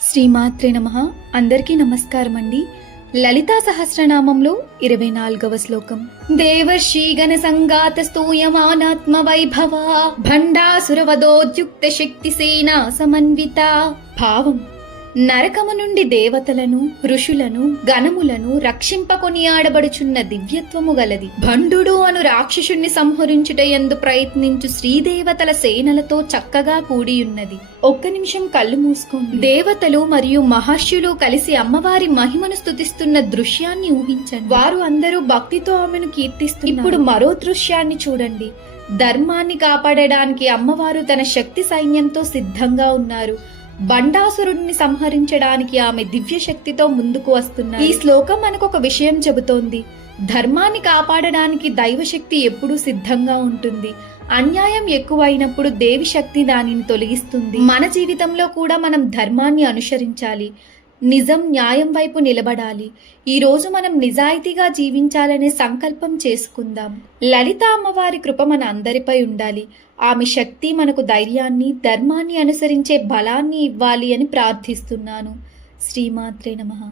శ్రీమాత్రే నమః. అందరికీ నమస్కారం అండి. లలితా సహస్రనామంలో 24వ శ్లోకం. దేవర్షి గణ సంగాత స్తూయమానాత్మ వైభవ భండాసురవదోద్యుక్త శక్తి సేనా సమన్విత. భావం: నరకము నుండి దేవతలను, ఋషులను, గణములను రక్షింపకొని ఆడబడుచున్న దివ్యత్వము గలది. భండుడు అను రాక్షసుణ్ణి సంహరించుట యందు ప్రయత్నించు శ్రీదేవతల సేనలతో చక్కగా కూడియున్నది. ఒక్క నిమిషం కళ్ళు మూసుకోండి. దేవతలు మరియు మహర్షులు కలిసి అమ్మవారి మహిమను స్తుతిస్తున్న దృశ్యాన్ని ఊహించండి. వారు అందరూ భక్తితో ఆమెను కీర్తిస్తున్నారు. ఇప్పుడు మరో దృశ్యాన్ని చూడండి. ధర్మాన్ని కాపాడడానికి అమ్మవారు తన శక్తి సైన్యంతో సిద్ధంగా ఉన్నారు. బండాసురుణ్ణి సంహరించడానికి ఆమె దివ్య శక్తితో ముందుకు వస్తున్నారు. ఈ శ్లోకం మనకు ఒక విషయం చెబుతోంది. ధర్మాన్ని కాపాడడానికి దైవశక్తి ఎప్పుడూ సిద్ధంగా ఉంటుంది. అన్యాయం ఎక్కువైనప్పుడు దేవి శక్తి దానిని తొలగిస్తుంది. మన జీవితంలో కూడా మనం ధర్మాన్ని అనుసరించాలి. నిజం, న్యాయం వైపు నిలబడాలి. ఈ రోజు మనం నిజాయితీగా జీవించాలనే సంకల్పం చేసుకుందాం. లలిత అమ్మవారి కృప మన అందరిపై ఉండాలి. ఆమె శక్తి మనకు ధైర్యాన్ని, ధర్మాన్ని అనుసరించే బలాన్ని ఇవ్వాలి అని ప్రార్థిస్తున్నాను. శ్రీమాత్రే నమః.